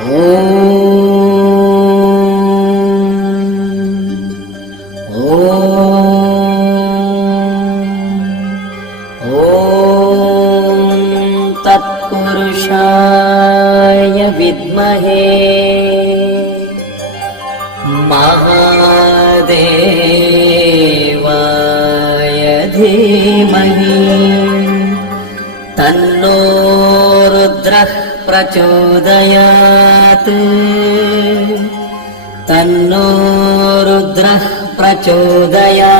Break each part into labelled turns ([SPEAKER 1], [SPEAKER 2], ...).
[SPEAKER 1] Oh. प्रचोदयात्। तन्नो रुद्रः प्रचोदयात्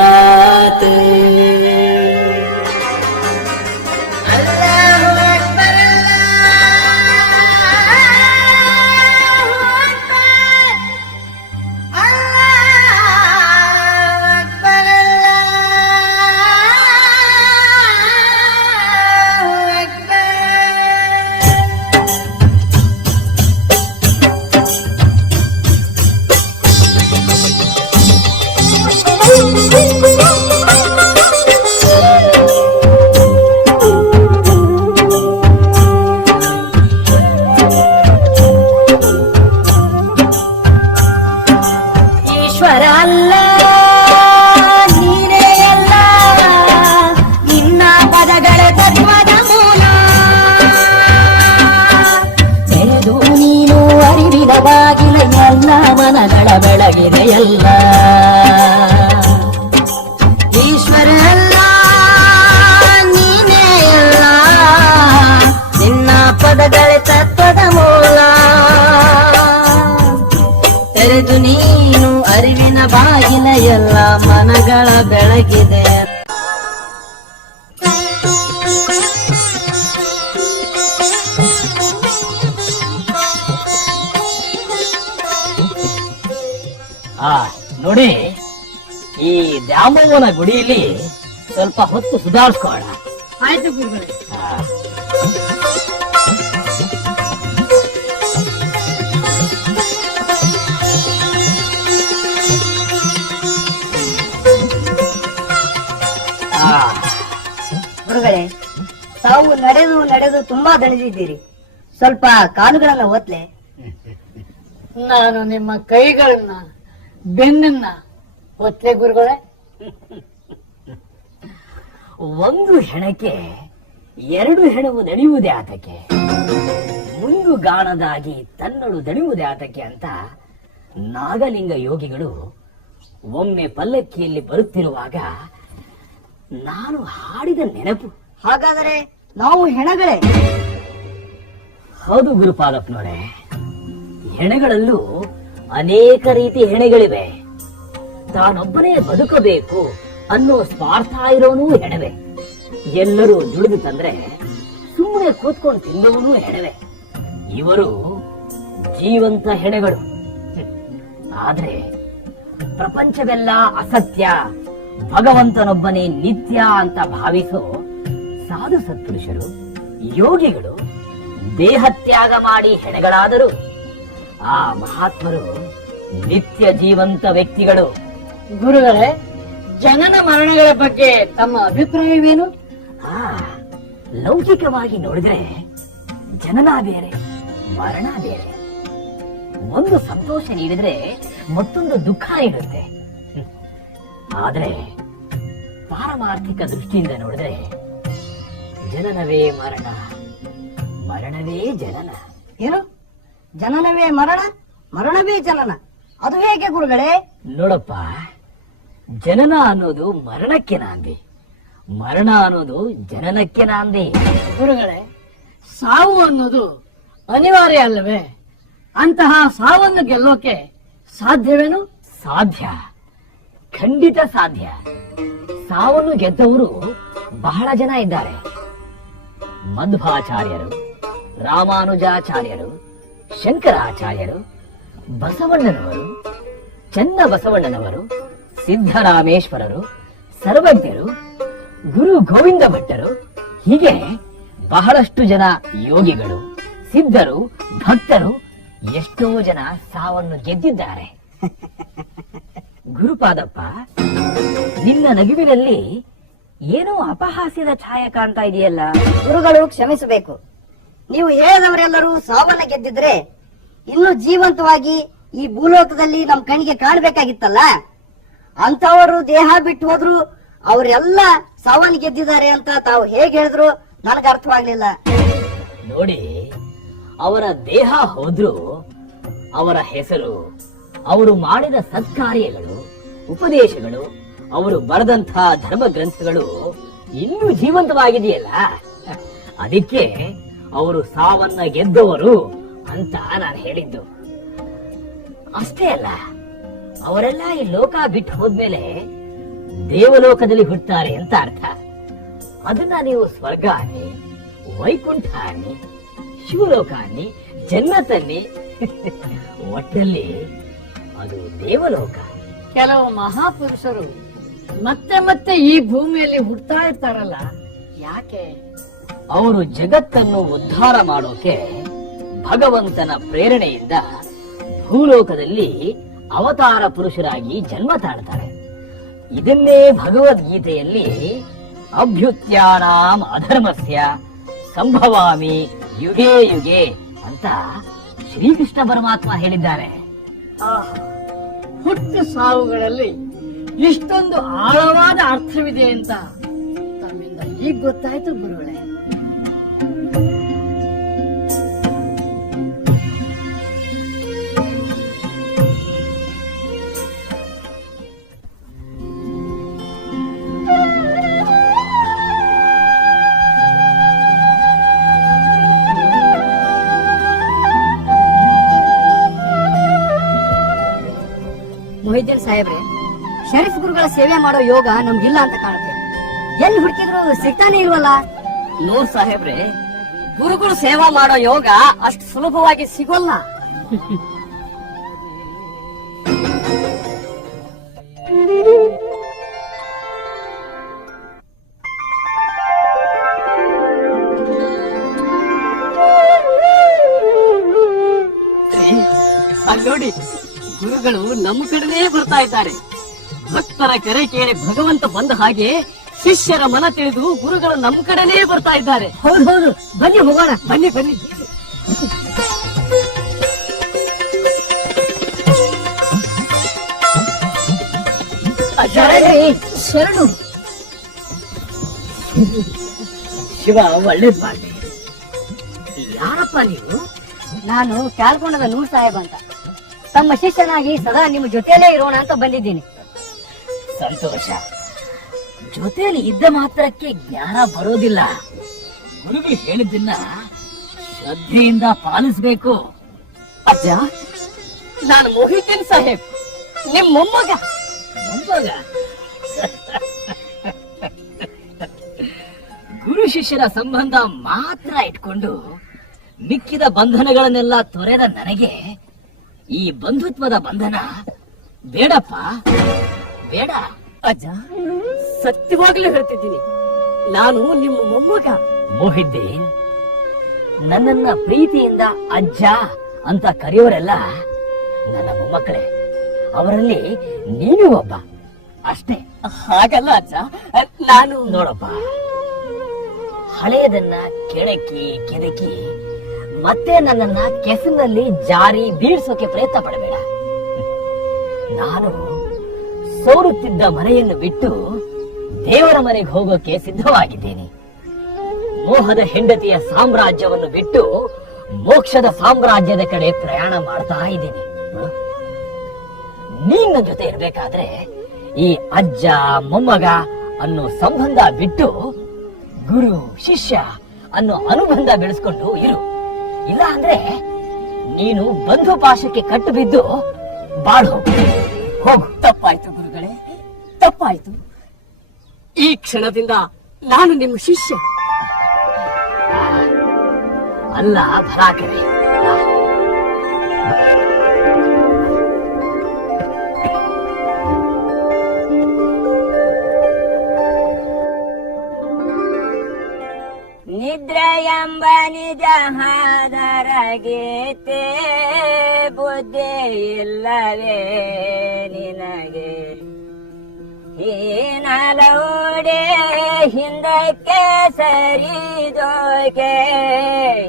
[SPEAKER 2] ಮನಗಳ
[SPEAKER 1] ಈ ದ್ಯಾಮವ್ವನ ಗುಡಿಯಲ್ಲಿ ಸ್ವಲ್ಪ ಹೊತ್ತು ಸುಧಾರಿಸ್ಕೋಣ
[SPEAKER 2] ಆಯ್ತು ಗುರುಗಳೇ.
[SPEAKER 3] ಗುರುಗಳೇ ತಾವು ನಡೆದು ನಡೆದು ತುಂಬಾ ದಣಿದಿದ್ದೀರಿ. ಸ್ವಲ್ಪ ಕಾಲುಗಳನ್ನ ಒತ್ಲೆ
[SPEAKER 2] ನಾನು ನಿಮ್ಮ ಕೈಗಳನ್ನ ಬೆನ್ನನ್ನ ಒತ್ತೆ ಗುರುಗಳೇ.
[SPEAKER 1] ಒಂದು ಹೆಣಕ್ಕೆ ಎರಡು ಹೆಣವು ನಡೆಯುವುದೇ ಆತಕ್ಕೆ. ಮುಂದು ಗಾಣದಾಗಿ ತನ್ನಳು ದಣಿಯುವುದೇ ಆತಕ್ಕೆ ಅಂತ ನಾಗಲಿಂಗ ಯೋಗಿಗಳು ಒಮ್ಮೆ ಪಲ್ಲಕ್ಕಿಯಲ್ಲಿ ಬರುತ್ತಿರುವಾಗ ನಾನು ಹಾಡಿದ ನೆನಪು.
[SPEAKER 3] ಹಾಗಾದರೆ ನಾವು ಹೆಣಗಳೇ?
[SPEAKER 1] ಹೌದು ಗುರುಪಾದಪ್ಪನವರೇ ಹೆಣಗಳಲ್ಲೂ ಅನೇಕ ರೀತಿ ಹೆಣೆಗಳಿವೆ. ತಾನೊಬ್ಬನೇ ಬದುಕಬೇಕು ಅನ್ನೋ ಸ್ವಾರ್ಥ ಇರೋನು ಹೆಣವೆ. ಎಲ್ಲರೂ ದುಡಿದು ತಂದ್ರೆ ಸುಮ್ಮನೆ ಕೂತ್ಕೊಂಡು ತಿನ್ನುವನು ಹೆಣವೆ. ಇವರು ಜೀವಂತ ಹೆಣೆಗಳು. ಆದ್ರೆ ಪ್ರಪಂಚವೆಲ್ಲ ಅಸತ್ಯ, ಭಗವಂತನೊಬ್ಬನೇ ನಿತ್ಯ ಅಂತ ಭಾವಿಸೋ ಸಾಧು ಸತ್ಪುರುಷರು, ಯೋಗಿಗಳು, ದೇಹತ್ಯಾಗ ಮಾಡಿ ಹೆಣೆಗಳಾದರು. ಆ ಮಹಾತ್ಮರು ನಿತ್ಯ ಜೀವಂತ ವ್ಯಕ್ತಿಗಳು.
[SPEAKER 2] ಗುರುಗಳೇ, ಜನನ ಮರಣಗಳ ಬಗ್ಗೆ ತಮ್ಮ ಅಭಿಪ್ರಾಯವೇನು?
[SPEAKER 1] ಆ, ಲೌಕಿಕವಾಗಿ ನೋಡಿದ್ರೆ ಜನನ ಬೇರೆ, ಮರಣ ಬೇರೆ. ಒಂದು ಸಂತೋಷ ನೀಡಿದ್ರೆ ಮತ್ತೊಂದು ದುಃಖ ಹ್ಮ್. ಆದ್ರೆ ಪಾರಮಾರ್ಥಿಕ ದೃಷ್ಟಿಯಿಂದ ನೋಡಿದ್ರೆ ಜನನವೇ ಮರಣ, ಮರಣವೇ ಜನನ.
[SPEAKER 3] ಏನು? ಜನನವೇ ಮರಣ, ಮರಣವೇ ಜನನ. ಅದು ಹೇಗೆ ಗುರುಗಳೇ?
[SPEAKER 1] ನೋಡಪ್ಪ ಜನನ ಅನ್ನೋದು ಮರಣಕ್ಕೆ ನಾಂದಿ. ಮರಣ ಅನ್ನೋದು ಜನನಕ್ಕೆ ನಾಂದಿ.
[SPEAKER 2] ಗುರುಗಳೇ, ಸಾವು ಅನ್ನೋದು ಅನಿವಾರ್ಯ ಅಲ್ಲವೇ? ಅಂತಹ ಸಾವನ್ನು ಗೆಲ್ಲೋಕೆ ಸಾಧ್ಯವೇನು?
[SPEAKER 1] ಸಾಧ್ಯ. ಖಂಡಿತ ಸಾಧ್ಯ. ಸಾವನ್ನು ಗೆದ್ದವರು ಬಹಳ ಜನ ಇದ್ದಾರೆ. ಮಧ್ವಾಚಾರ್ಯರು, ರಾಮಾನುಜಾಚಾರ್ಯರು, ಶಂಕರಾಚಾರ್ಯರು, ಬಸವಣ್ಣನವರು ಚನ್ನ ಬಸವಣ್ಣನವರು ಸಿದ್ದರಾಮೇಶ್ವರರು ಸರ್ವಜ್ಞರು ಗುರು ಗೋವಿಂದ ಭಟ್ಟರು ಹೀಗೆ ಬಹಳಷ್ಟು ಜನ ಯೋಗಿಗಳು, ಸಿದ್ಧರು, ಭಕ್ತರು, ಎಷ್ಟೋ ಜನ ಸಾವನ್ನು ಗೆದ್ದಿದ್ದಾರೆ. ಗುರುಪಾದಪ್ಪ, ನಿನ್ನ ನಗುವಿನಲ್ಲಿ ಏನೋ ಅಪಹಾಸ್ಯದ ಛಾಯೆ ಕಾಣ್ತಾ ಇದೆಯಲ್ಲ?
[SPEAKER 3] ಗುರುಗಳು ಕ್ಷಮಿಸಬೇಕು. ನೀವು ಹೇಳಿದವರೆಲ್ಲರೂ ಸಾವನ್ನ ಗೆದ್ದಿದ್ರೆ ಇನ್ನು ಜೀವಂತವಾಗಿ ಈ ಭೂಲೋಕದಲ್ಲಿ ನಮ್ ಕಣ್ಣಿಗೆ ಕಾಣ್ಬೇಕಾಗಿತ್ತಲ್ಲ? ಅಂತವರು ದೇಹ ಬಿಟ್ಟು ಹೋದ್ರು, ಅವರೆಲ್ಲ ಸಾವನ್ನ ಗೆದ್ದಿದ್ದಾರೆ ಅಂತ ತಾವು ಹೇಗೆ ಹೇಳಿದ್ರು? ನನಗೆ ಅರ್ಥವಾಗ್ಲಿಲ್ಲ.
[SPEAKER 1] ನೋಡಿ, ಅವರ ದೇಹ ಹೋದ್ರು, ಅವರ ಹೆಸರು, ಅವರು ಮಾಡಿದ ಸತ್ಕಾರ್ಯಗಳು, ಉಪದೇಶಗಳು, ಅವರು ಬರೆದಂತಹ ಧರ್ಮ ಗ್ರಂಥಗಳು ಇನ್ನೂ ಜೀವಂತವಾಗಿದೆಯಲ್ಲ? ಅದಕ್ಕೆ ಅವರು ಸಾವನ್ನ ಗೆದ್ದವರು ಅಂತ ನಾನು ಹೇಳಿದ್ದು. ಅಷ್ಟೇ ಅಲ್ಲ ಅವರೆಲ್ಲ ಈ ಲೋಕ ಬಿಟ್ಟು ಹೋದ್ಮೇಲೆ ದೇವಲೋಕದಲ್ಲಿ ಹುಟ್ಟುತ್ತಾರೆ ಅಂತ ಅರ್ಥ. ಅದನ್ನ ನೀವು ಸ್ವರ್ಗ ಅನ್ನಿ ವೈಕುಂಠ ಅನ್ನಿ ಶಿವಲೋಕ ಅನ್ನಿ ಜನ್ನತಲ್ಲಿ ಒಟ್ಟಲ್ಲಿ ಅದು ದೇವಲೋಕ.
[SPEAKER 2] ಕೆಲವು ಮಹಾಪುರುಷರು ಮತ್ತೆ ಮತ್ತೆ ಈ ಭೂಮಿಯಲ್ಲಿ ಹುಡ್ತಾ ಇರ್ತಾರಲ್ಲ ಯಾಕೆ?
[SPEAKER 1] ಅವರು ಜಗತ್ತನ್ನು ಉದ್ಧಾರ ಮಾಡೋಕೆ ಭಗವಂತನ ಪ್ರೇರಣೆಯಿಂದ ಭೂಲೋಕದಲ್ಲಿ ಅವತಾರ ಪುರುಷರಾಗಿ ಜನ್ಮ ತಾಳ್ತಾರೆ. ಇದನ್ನೇ ಭಗವದ್ಗೀತೆಯಲ್ಲಿ ಅಭ್ಯುತ್ಯಾನಾಂ ಅಧರ್ಮಸ್ಯ ಸಂಭವಾಮಿ ಯುಗೇ ಯುಗೆ ಅಂತ ಶ್ರೀಕೃಷ್ಣ ಪರಮಾತ್ಮ ಹೇಳಿದ್ದಾರೆ.
[SPEAKER 2] ಹುಟ್ಟು ಸಾವುಗಳಲ್ಲಿ ಇಷ್ಟೊಂದು ಆಳವಾದ ಅರ್ಥವಿದೆ ಅಂತ ತಮ್ಮಿಂದ ಈಗ ಗೊತ್ತಾಯ್ತು ಗುರುಗಳೇ.
[SPEAKER 3] ಸಾಹೇಬ್ರೆ ಶರೀಫ್ ಗುರುಗಳ ಸೇವೆ ಮಾಡೋ ಯೋಗ ನಮ್ಗಿಲ್ಲ ಅಂತ ಕಾಣುತ್ತೆ. ಎಲ್ಲಿ ಹುಡುಕಿದ್ರು ಸಿಗ್ತಾನೆ ಇಲ್ವಲ್ಲ?
[SPEAKER 2] ನೋ ಸಾಹೇಬ್ರೆ ಗುರುಗಳು ಸೇವಾ ಮಾಡೋ ಯೋಗ ಅಷ್ಟು ಸುಲಭವಾಗಿ ಸಿಗೋಲ್ಲ. ಗುರುಗಳು ನಮ್ಮ ಕಡೆನೇ ಬರ್ತಾ ಇದ್ದಾರೆ. ಭಕ್ತರ ಕರೆ ಕೇಳಿ ಭಗವಂತ ಬಂದ ಹಾಗೆ ಶಿಷ್ಯರ ಮನ ತಿಳಿದು ಗುರುಗಳು ನಮ್ಮ ಕಡೆನೇ ಬರ್ತಾ ಇದ್ದಾರೆ.
[SPEAKER 3] ಹೌದು ಹೌದು. ಬನ್ನಿ ಹೋಗೋಣ.
[SPEAKER 2] ಬನ್ನಿ ಬನ್ನಿ.
[SPEAKER 3] ಶರಣು.
[SPEAKER 1] ಶಿವ ಒಳ್ಳೇದ್ ಮಾಡಿ ಯಾರಪ್ಪ ನೀವು?
[SPEAKER 3] ನಾನು ಕ್ಯಾಲ್ಕೊಂಡದ ನೂರ್ ಸಾಹೇಬ್ ಅಂತ. ತಮ್ಮ ಶಿಷ್ಯನಾಗಿ ಸದಾ ನಿಮ್ಮ ಜೊತೆಯಲ್ಲೇ ಇರೋಣ ಅಂತ ಬಂದಿದ್ದೀನಿ.
[SPEAKER 1] ಸಂತೋಷ. ಜೊತೆಯಲ್ಲಿ ಇದ್ದ ಮಾತ್ರಕ್ಕೆ ಜ್ಞಾನ ಬರೋದಿಲ್ಲ. ಗುರುಗಳು ಹೇಳಿದ್ದನ್ನ ಶ್ರದ್ಧೆಯಿಂದ ಪಾಲಿಸ್ಬೇಕು.
[SPEAKER 2] ಅಜ್ಜ, ನಾನು ಮೊಹಿದ್ದೀನ್ ಸಾಹೇಬ್. ನಿಮ್ ಮೊಮ್ಮಗ.
[SPEAKER 1] ಮೊಮ್ಮಗ? ಗುರು ಶಿಷ್ಯರ ಸಂಬಂಧ ಮಾತ್ರ ಇಟ್ಕೊಂಡು ಮಿಕ್ಕಿದ ಬಂಧನಗಳನ್ನೆಲ್ಲ ತೊರೆದ ನನಗೆ ಈ ಬಂಧುತ್ವದ ಬಂಧನ ಬೇಡಪ್ಪ. ಬೇಡ.
[SPEAKER 2] ಅಜ್ಜ ಸತ್ಯವಾಗ್ಲೂ ಹೇಳ್ತಿದ್ದೀನಿ. ನಾನು ನಿಮ್ಮ ಮೊಮ್ಮಗ.
[SPEAKER 1] ಮೋಹಿದ್ದೀನ್ ನನ್ನನ್ನ ಪ್ರೀತಿಯಿಂದ ಅಜ್ಜ ಅಂತ ಕರೆಯೋರೆಲ್ಲ ನನ್ನ ಮೊಮ್ಮಕ್ಕಳೇ ಅವರಲ್ಲಿ ನೀನು ಒಬ್ಬ. ಅಷ್ಟೇ.
[SPEAKER 2] ಹಾಗಲ್ಲ ಅಜ್ಜ ನಾನು
[SPEAKER 1] ನೋಡಪ್ಪ ಹಳೆಯದನ್ನ ಕೆಣಕಿ ಕೆದಕಿ ಮತ್ತೆ ನನ್ನನ್ನ ಕೆಸಿನಲ್ಲಿ ಜಾರಿ ಬೀಳ್ಸೋಕೆ ಪ್ರಯತ್ನ ಪಡಬೇಡ. ನಾನು ಸೋರುತ್ತಿದ್ದ ಮನೆಯನ್ನು ಬಿಟ್ಟು ದೇವರ ಮನೆಗೆ ಹೋಗೋಕೆ ಸಿದ್ಧವಾಗಿದ್ದೇನೆ. ಮೋಹದ ಹೆಂಡತಿಯ ಸಾಮ್ರಾಜ್ಯವನ್ನು ಬಿಟ್ಟು ಮೋಕ್ಷದ ಸಾಮ್ರಾಜ್ಯದ ಕಡೆ ಪ್ರಯಾಣ ಮಾಡ್ತಾ ಇದ್ದೀನಿ. ನನ್ ಜೊತೆ ಇರ್ಬೇಕಾದ್ರೆ ಈ ಅಜ್ಜ, ಮೊಮ್ಮಗ ಅನ್ನೋ ಸಂಬಂಧ ಬಿಟ್ಟು ಗುರು, ಶಿಷ್ಯ ಅನ್ನೋ ಅನುಬಂಧ ಬೆಳೆಸ್ಕೊಂಡು ಇರು. ಇಲ್ಲ ಅಂದ್ರೆ ನೀನು ಬಂಧು ಪಾಶಕ್ಕೆ ಕಟ್ಟು ಬಿದ್ದು ಬಾಳು. ಹೋಗು ಹೋಗು.
[SPEAKER 2] ತಪ್ಪಾಯ್ತು ಗುರುಗಳೇ ತಪ್ಪಾಯ್ತು. ಈ ಕ್ಷಣದಿಂದ ನಾನು ನಿಮ್ಮ ಶಿಷ್ಯ.
[SPEAKER 1] ಅಲ್ಲ ಭರಾಕರೆ
[SPEAKER 4] ಎಂಬ ನಿಜ ಹಾದರಗೀತೆ ಬುದ್ಧಿ ಇಲ್ಲವೇ ನಿನಗೆ. ಹೀನಲೋಡೆ ಹಿಂದಕ್ಕೆ ಸರಿದೋಕೆ.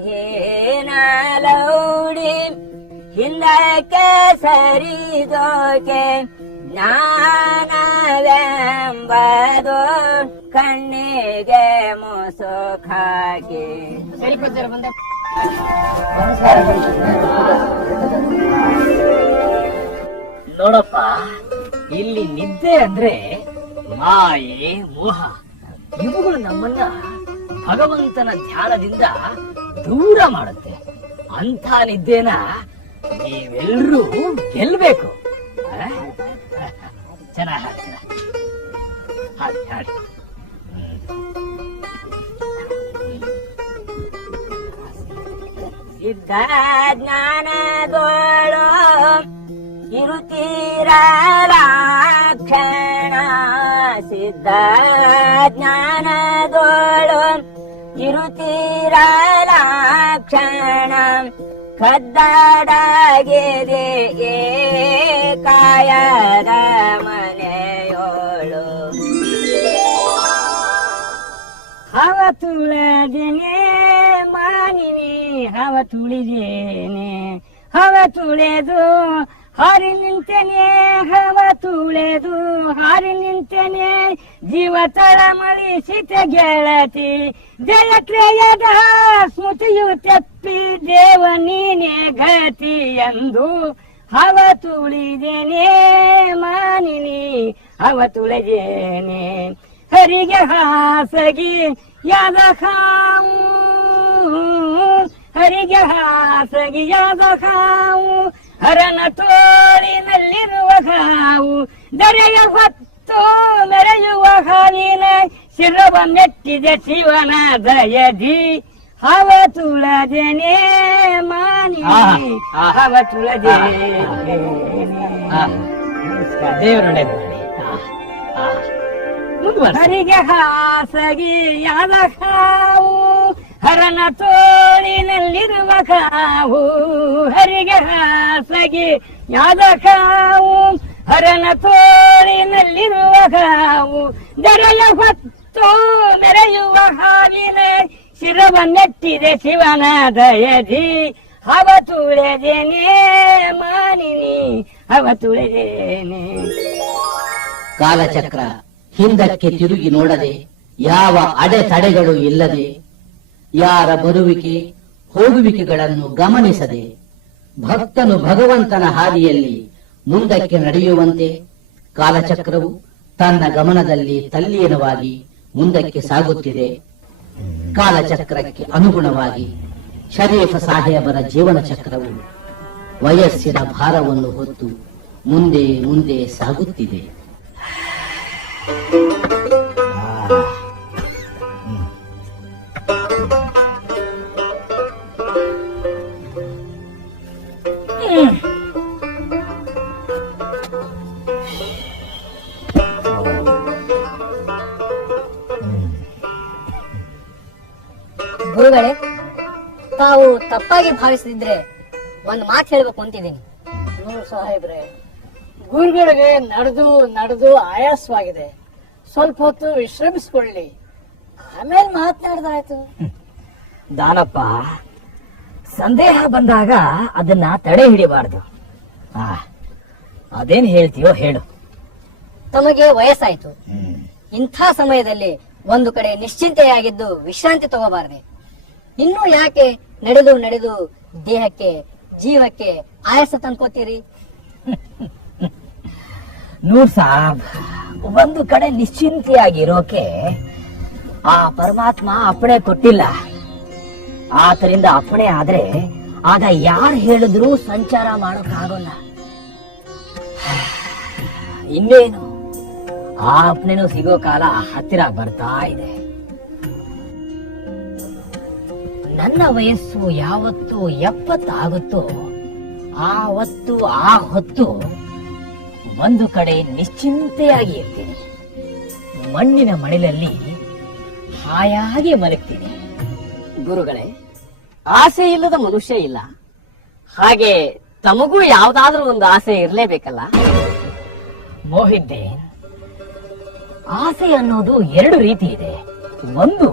[SPEAKER 4] ಹೀನಲೋಡಿ ಹಿಂದಕ್ಕೆ ಸರಿದೋಕೆ. ಜ್ಞಾನವೆಂಬದು ಕಣ್ಣಿಗೆ ಮುಸುಕಾಗಿ
[SPEAKER 1] ನೋಡಪ್ಪ ಇಲ್ಲಿ ನಿದ್ದೆ ಅಂದ್ರೆ ಮಾಯೆ ಮೋಹ. ಇವುಗಳು ನಮ್ಮನ್ನ ಭಗವಂತನ ಧ್ಯಾನದಿಂದ ದೂರ ಮಾಡುತ್ತೆ. ಅಂಥ ನಿದ್ದೆನ ನೀವೆಲ್ಲರೂ ಗೆಲ್ಬೇಕು. ಚೆನ್ನಾಗಿ ಚೆನ್ನಾಗ್ ಹಾಡ್ತೀರ? ಹಾಡಿ ಹಾಡಿ.
[SPEAKER 4] ಸಿದ್ಧ ಜ್ಞಾನಗಳು ಇರುತ್ತೀರ ಲಕ್ಷಣ ಸಿದ್ಧ ಜ್ಞಾನಗಳು ಇರುತ್ತೀರ ಕ್ಷಣ ಕದ್ದಾಡಾಗಿದೆ ಕಾಯದ ಮನೆಯೋಳು.
[SPEAKER 5] ಹವ ತುಳದೇನೆ ಮಾನಿನಿ ಹವ ತುಳಿದೇನೆ, ಹವ ತುಳೆದು ಹಾರಿ ನಿಂತೇನೆ, ಹವ ತುಳೆದು ಹಾರಿ ನಿಂತೇನೆ, ಜೀವ ತಳಮಳಿಸಿತ ಗೆಳತಿ ಜಯತ್ರೇಯದ ಸ್ಮೃತಿಯು ತೆಪ್ಪಿ ದೇವ ನೀನೆ ಗತಿ ಎಂದು. ಹವ ತುಳಿದೇನೆ ಮಾನಿನಿ, ಹವ ತುಳಿದೇನೆ, ಹರಿಗೆ ಹಾಸಗಿ, ಯಾದ ಖಾವು ಹರಿಗೆ ಹಾಸಗಿಯಾದ ಹಾವು ಹರನ ತೋಳಿನಲ್ಲಿರುವ ಹಾವು ದರೆಯ ಹೊತ್ತು ಮೆರೆಯುವ ಹಾವಿನ ಶಿರವ ಮೆಟ್ಟಿದೆ ಶಿವನ ದಯದಿ. ಹವ ತುಳದೇನೆ ಮಾನಿ. ಹವ ತುಳದೇನೆ
[SPEAKER 1] ಆ.
[SPEAKER 5] ಹರಿಗೆ ಹಾಸಗಿ ಯಾದ ಕಾವು ಹರನ ತೋಳಿನಲ್ಲಿರುವ ಕಾವು ಹರಿಗೆ ಹಾಸಗಿ, ಯಾದ ಕಾವು? ಹರನ ತೋಳಿನಲ್ಲಿರುವ ಕಾವು ದರಲ ಹೊತ್ತು ಮೆರೆಯುವ ಹಾಲಿನ ಶಿರವ ನೆಟ್ಟಿದೆ ಶಿವನ ದಯಧಿ ಹವ ತುಳೆದೇನೆ ಮಾನಿನಿ, ಹವ ತುಳೆದೇನೆ
[SPEAKER 6] ಕಾಲಚಕ್ರ ಹಿಂದಕ್ಕೆ ತಿರುಗಿ ನೋಡದೆ ಯಾವ ಅಡೆತಡೆಗಳು ಇಲ್ಲದೆ ಯಾರ ಬರುವಿಕೆ ಹೋಗುವಿಕೆಗಳನ್ನು ಗಮನಿಸದೆ ಭಕ್ತನು ಭಗವಂತನ ಹಾದಿಯಲ್ಲಿ ಮುಂದಕ್ಕೆ ನಡೆಯುವಂತೆ ಕಾಲಚಕ್ರವು ತನ್ನ ಗಮನದಲ್ಲಿ ತಲ್ಲೀನವಾಗಿ ಮುಂದಕ್ಕೆ ಸಾಗುತ್ತಿದೆ. ಕಾಲಚಕ್ರಕ್ಕೆ ಅನುಗುಣವಾಗಿ ಶರೀಫ ಸಾಹೇಬರ ಜೀವನ ಚಕ್ರವು ವಯಸ್ಸಿನ ಭಾರವನ್ನು ಹೊತ್ತು ಮುಂದೆ ಮುಂದೆ ಸಾಗುತ್ತಿದೆ.
[SPEAKER 3] ಗುರುಗಳೇ ತಾವು ತಪ್ಪಾಗಿ ಭಾವಿಸಿದ್ರೆ ಒಂದು ಮಾತು ಹೇಳ್ಬೇಕು ಅಂತಿದ್ದೀನಿ.
[SPEAKER 5] ನೋಡು ಸಾಹೇಬ್ರೆ ಗುರುಗಳಿಗೆ ನಡೆದು ನಡೆದು ಆಯಾಸವಾಗಿದೆ. ಸ್ವಲ್ಪ ಹೊತ್ತು ವಿಶ್ರಮಿಸ್ಕೊಳ್ಳಿ. ಆಮೇಲೆ ಮಾತನಾಡ್ದಾಯ್ತು.
[SPEAKER 1] ದಾನಪ್ಪ ಸಂದೇಹ ಬಂದಾಗ ಅದನ್ನ ತಡೆ ಹಿಡಿಬಾರ್ದು. ಆ, ಅದೇನ್ ಹೇಳ್ತೀಯೋ ಹೇಳು.
[SPEAKER 3] ತಮಗೆ ವಯಸ್ಸಾಯ್ತು. ಇಂಥ ಸಮಯದಲ್ಲಿ ಒಂದು ಕಡೆ ನಿಶ್ಚಿಂತೆಯಾಗಿದ್ದು ವಿಶ್ರಾಂತಿ ತಗೋಬಾರದೆ. ಇನ್ನೂ ಯಾಕೆ ನಡೆದು ನಡೆದು ದೇಹಕ್ಕೆ, ಜೀವಕ್ಕೆ ಆಯಾಸ ತಂದ್ಕೋತೀರಿ?
[SPEAKER 1] ನೂರ್ ಸಾಬ್ ಒಂದು ಕಡೆ ನಿಶ್ಚಿಂತೆಯಾಗಿರೋಕೆ ಆ ಪರಮಾತ್ಮ ಅಪ್ಪಣೆ ಕೊಟ್ಟಿಲ್ಲ. ಆತರಿಂದ ಅಪ್ಪಣೆ ಆದ್ರೆ ಆಗ ಯಾರು ಹೇಳಿದ್ರು ಸಂಚಾರ ಮಾಡೋಕ್ಕಾಗೋಲ್ಲ. ಇನ್ನೇನು, ಆ ಅಪ್ಪಣೆನೂ ಸಿಗೋ ಕಾಲ ಹತ್ತಿರ ಬರ್ತಾ ಇದೆ. ನನ್ನ ವಯಸ್ಸು ಯಾವತ್ತು ಎಪ್ಪತ್ತಾಗುತ್ತೋ ಆವತ್ತು ಆ ಹೊತ್ತು ಒಂದು ಕಡೆ ನಿಶ್ಚಿಂತೆಯಾಗಿ ಇರ್ತೀನಿ. ಮಣ್ಣಿನ ಮಣಿಲಲ್ಲಿ ಹಾಯಾಗಿ ಮಲಗ್ತೀನಿ.
[SPEAKER 5] ಗುರುಗಳೇ, ಆಸೆ ಇಲ್ಲದ ಮನುಷ್ಯ ಇಲ್ಲ. ಹಾಗೆ ತಮಗೂ ಯಾವ್ದಾದ್ರೂ ಒಂದು ಆಸೆ ಇರಲೇಬೇಕಲ್ಲ?
[SPEAKER 1] ಮೋಹಿದ್ದೇನ್ ಆಸೆ ಅನ್ನೋದು ಎರಡು ರೀತಿ ಇದೆ. ಒಂದು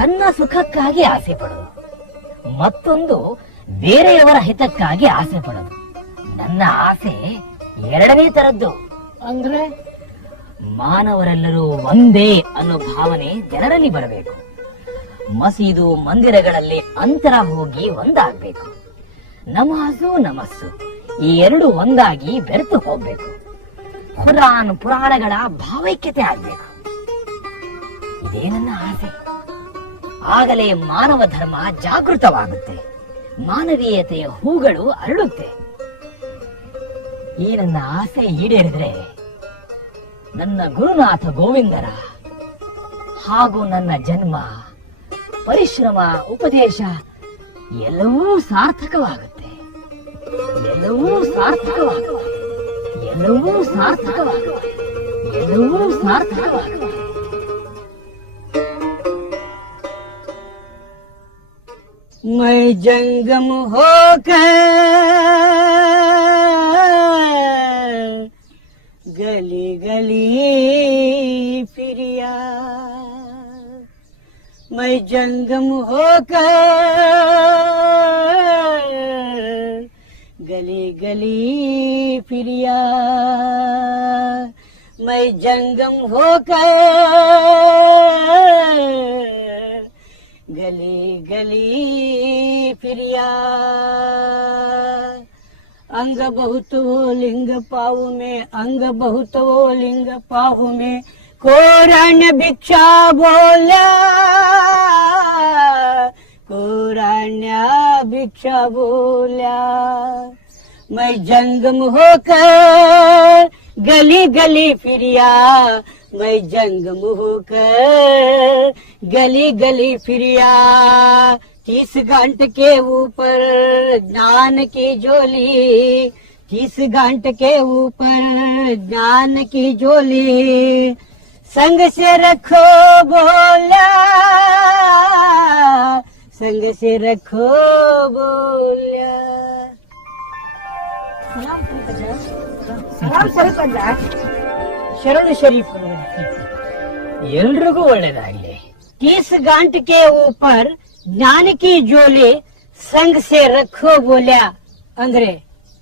[SPEAKER 1] ತನ್ನ ಸುಖಕ್ಕಾಗಿ ಆಸೆ ಪಡೋದು ಮತ್ತೊಂದು ಬೇರೆಯವರ ಹಿತಕ್ಕಾಗಿ ಆಸೆ ಪಡೋದು ನನ್ನ ಆಸೆ ಎರಡನೇ ತರದ್ದು.
[SPEAKER 2] ಅಂದ್ರೆ?
[SPEAKER 1] ಮಾನವರೆಲ್ಲರೂ ಒಂದೇ ಅನ್ನೋ ಭಾವನೆ ಜನರಲ್ಲಿ ಬರಬೇಕು. ಮಸೀದು ಮಂದಿರಗಳಲ್ಲಿ ಅಂತರ ಹೋಗಿ ಒಂದಾಗ್ಬೇಕು. ನಮಾಜು ನಮಸ್ಸು ಈ ಎರಡು ಒಂದಾಗಿ ಬೆರೆತು ಹೋಗ್ಬೇಕು. ಪುರಾಣ ಪುರಾಣಗಳ ಭಾವೈಕ್ಯತೆ ಆಗ್ಬೇಕು. ಇದೇ ನನ್ನ ಆಸೆ. ಆಗಲೇ ಮಾನವ ಧರ್ಮ ಜಾಗೃತವಾಗುತ್ತೆ. ಮಾನವೀಯತೆಯ ಹೂಗಳು ಅರಳುತ್ತೆ. ಈ ನನ್ನ ಆಸೆ ಈಡೇರಿದ್ರೆ ನನ್ನ ಗುರುನಾಥ ಗೋವಿಂದರ ಹಾಗೂ ನನ್ನ ಜನ್ಮ, ಪರಿಶ್ರಮ, ಉಪದೇಶ ಎಲ್ಲವೂ ಸಾರ್ಥಕವಾಗುತ್ತೆ. ಎಲ್ಲವೂ ಸಾರ್ಥಕವಾಗುತ್ತೆ. ಎಲ್ಲವೂ ಸಾರ್ಥಕವಾಗುತ್ತೆ. ಎಲ್ಲವೂ ಸಾರ್ಥಕವಾಗುತ್ತೆ.
[SPEAKER 2] मैं जंगम होकर गली गली फिरिया। मैं जंगम होकर गली गली फिरिया। मैं जंगम होकर गली गली फिरिया। अंग बहुत वो लिंग पाऊ में अंग बहुत वो लिंग पाऊ में। कोरण भिक्षा बोला कोराण्या भिक्षा बोल्या मैं जंगम होकर गली गली फिरिया, मैं जंगम होकर गली गली फिरिया, तीस घंट के ऊपर ज्ञान की जोली तीस घंट के ऊपर ज्ञान की जोली संग से रखो बोला, संग से रखो बोला। ಶರಣ ಶರೀಫ್
[SPEAKER 1] ಎಲ್ರಿಗೂ ಒಳ್ಳೇದಾಗ್ಲಿ.
[SPEAKER 2] ಕಿಸ್ ಗಾಂಟಿಕೆ ಓಪರ್ ಜ್ಞಾನಕಿ ಜೋಲಿ ಸಂಘ ಸೇ ರಖೋ ಬೋಲ್ಯ ಅಂದ್ರೆ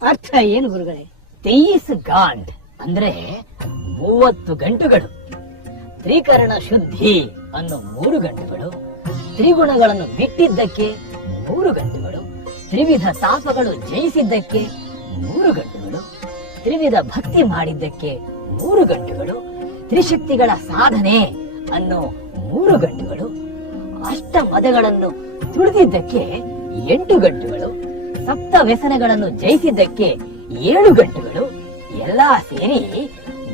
[SPEAKER 2] ಅರ್ಥ ಏನು ಗುರುಗಳೇ?
[SPEAKER 1] ತೇಯಿಸ್ ಗಾಂಟ್ ಅಂದ್ರೆ ಮೂವತ್ತು ಗಂಟುಗಳು. ತ್ರಿಕರಣ ಶುದ್ಧಿ ಅನ್ನೋ ಮೂರು ಗಂಟುಗಳು. ತ್ರಿಗುಣಗಳನ್ನು ಬಿಟ್ಟಿದ್ದಕ್ಕೆ ಮೂರು ಗಂಟುಗಳು. ತ್ರಿವಿಧ ತಾಪಗಳು ಜಯಿಸಿದ್ದಕ್ಕೆ ಮೂರು ಗಂಟುಗಳು. ತ್ರಿವಿಧ ಭಕ್ತಿ ಮಾಡಿದ್ದಕ್ಕೆ ಮೂರು ಗಂಟುಗಳು, ತ್ರಿಶಕ್ತಿಗಳ ಸಾಧನೆ ಅನ್ನೋ ಮೂರು ಗಂಟುಗಳು ಅಷ್ಟ ಮದಗಳನ್ನು ತುಳಿದಿದ್ದಕ್ಕೆ ಎಂಟು ಗಂಟುಗಳು ಸಪ್ತ ವ್ಯಸನಗಳನ್ನು ಜಯಿಸಿದ್ದಕ್ಕೆ ಏಳು ಗಂಟುಗಳು, ಎಲ್ಲಾ ಸೇರಿ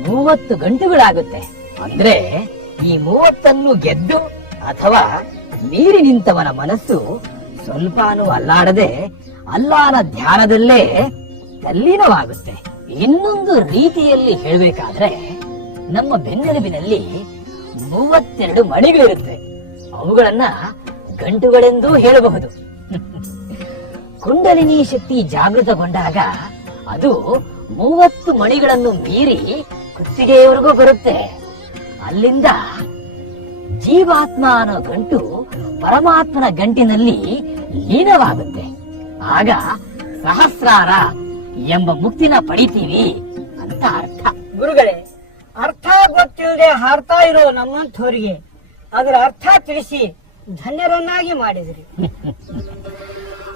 [SPEAKER 1] ಮೂವತ್ತು ಗಂಟುಗಳಾಗುತ್ತೆ. ಅಂದ್ರೆ ಈ ಮೂವತ್ತನ್ನು ಗೆದ್ದು ಅಥವಾ ಮೀರಿ ನಿಂತವನ ಮನಸ್ಸು ಸ್ವಲ್ಪಾನು ಅಲ್ಲಾಡದೆ, ಅಲ್ಲಾನ ಧ್ಯಾನದಲ್ಲೇ ತಲ್ಲೀನವಾಗುತ್ತೆ. ಇನ್ನೊಂದು ರೀತಿಯಲ್ಲಿ ಹೇಳಬೇಕಾದ್ರೆ, ನಮ್ಮ ಬೆನ್ನೆಲುಬಿನಲ್ಲಿ ಮೂವತ್ತೆರಡು ಮಣಿಗಳಿರುತ್ತೆ. ಅವುಗಳನ್ನ ಗಂಟುಗಳೆಂದೂ ಹೇಳಬಹುದು. ಕುಂಡಲಿನಿ ಶಕ್ತಿ ಜಾಗೃತಗೊಂಡಾಗ ಅದು ಮೂವತ್ತು ಮಣಿಗಳನ್ನು ಮೀರಿ ಕುತ್ತಿಗೆಯವರೆಗೂ ಬರುತ್ತೆ. ಅಲ್ಲಿಂದ ಜೀವಾತ್ಮ ಅನ್ನೋ ಗಂಟು ಪರಮಾತ್ಮನ ಗಂಟಿನಲ್ಲಿ ಲೀನವಾಗುತ್ತೆ. ಆಗ ಸಹಸ್ರಾರ ಎಂಬ ಮುಕ್ತಿನ ಪಡಿತೀವಿ ಅಂತ ಅರ್ಥ.
[SPEAKER 2] ಗುರುಗಳೇ ಅರ್ಥ ಗೊತ್ತಿಲ್ಲದೆ ಹಾರ್ತಾ ಇರೋ ನಮ್ಮಂಥವ್ರಿಗೆ ಅದರ ಅರ್ಥ ತಿಳಿಸಿ ಧನ್ಯರನ್ನಾಗಿ ಮಾಡಿದ್ರಿ.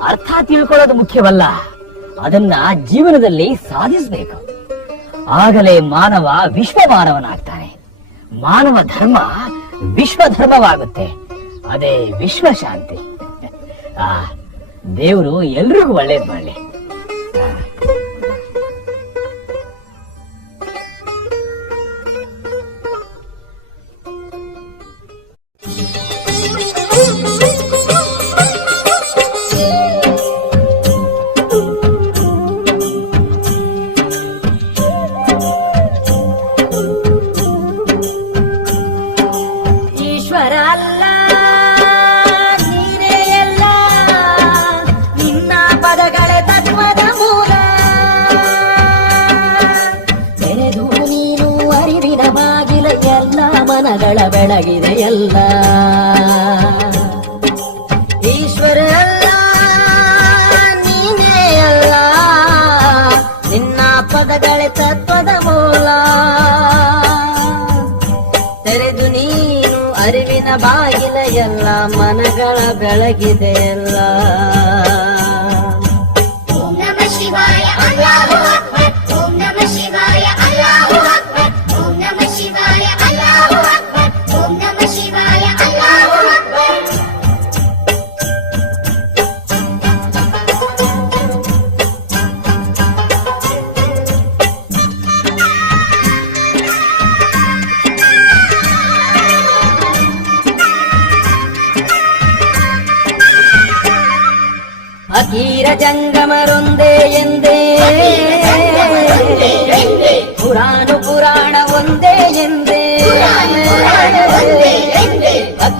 [SPEAKER 1] ಅರ್ಥ ತಿಳ್ಕೊಳ್ಳೋದು ಮುಖ್ಯವಲ್ಲ ಅದನ್ನ ಜೀವನದಲ್ಲಿ ಸಾಧಿಸಬೇಕು. ಆಗಲೇ ಮಾನವ ವಿಶ್ವ ಮಾನವನಾಗ್ತಾನೆ ಮಾನವ ಧರ್ಮ ವಿಶ್ವ ಧರ್ಮವಾಗುತ್ತೆ ಅದೇ ವಿಶ್ವ ಶಾಂತಿ ಆ ದೇವರು ಎಲ್ರಿಗೂ ಒಳ್ಳೇದು ಮಾಡಲಿ.
[SPEAKER 4] ಜ್ಞಾನಗಳ ಬೆಳಗಿದೆಯಲ್ಲ ಈಶ್ವರ ನೀನೇ ಅಲ್ಲ. ನಿನ್ನ ಪದಗಳ ತತ್ವದ ಮೂಲ. ತೆರೆದು ನೀನು ಅರಿವಿನ ಬಾಗಿಲೆಯಲ್ಲ ಮನಗಳ
[SPEAKER 7] ಬೆಳಗಿದೆಯಲ್ಲ ಶಿವಾಯ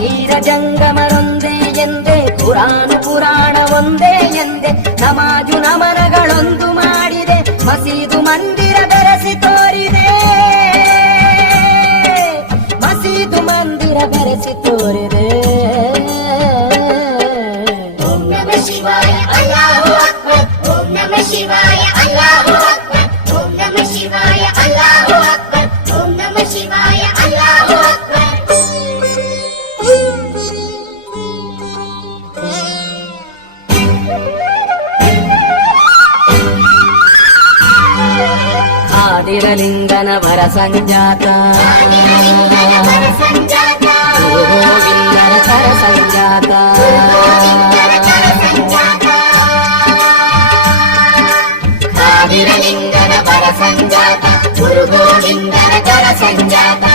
[SPEAKER 8] ಅಖೀರ ಜಂಗಮರೊಂದೇ ಎಂದೇ ಪುರಾಣ ಪುರಾಣ ಒಂದೇ ಎಂದೇ ನಮಾಜು ನಮನಗಳೊಂದು ಮಾಡಿದೆ ಮಸೀದು ಮಂದಿರ ಬೆರೆಸಿ ತೋರಿದೆ ಮಸೀದು ಮಂದಿರ ಬೆರೆಸಿ ತೋರಿದೆ
[SPEAKER 7] ಓಂ ನಮ ಶಿವಾಯ ಅಲ್ಲಾಹು ಅಕ್ಬರ್ ಓಂ ನಮ ಶಿವಾಯ
[SPEAKER 8] నూతన వర సంజాత గోవిందన సర సంజాత కావిరలింగన వర సంజాత గురు గోవిందన కర సంజాత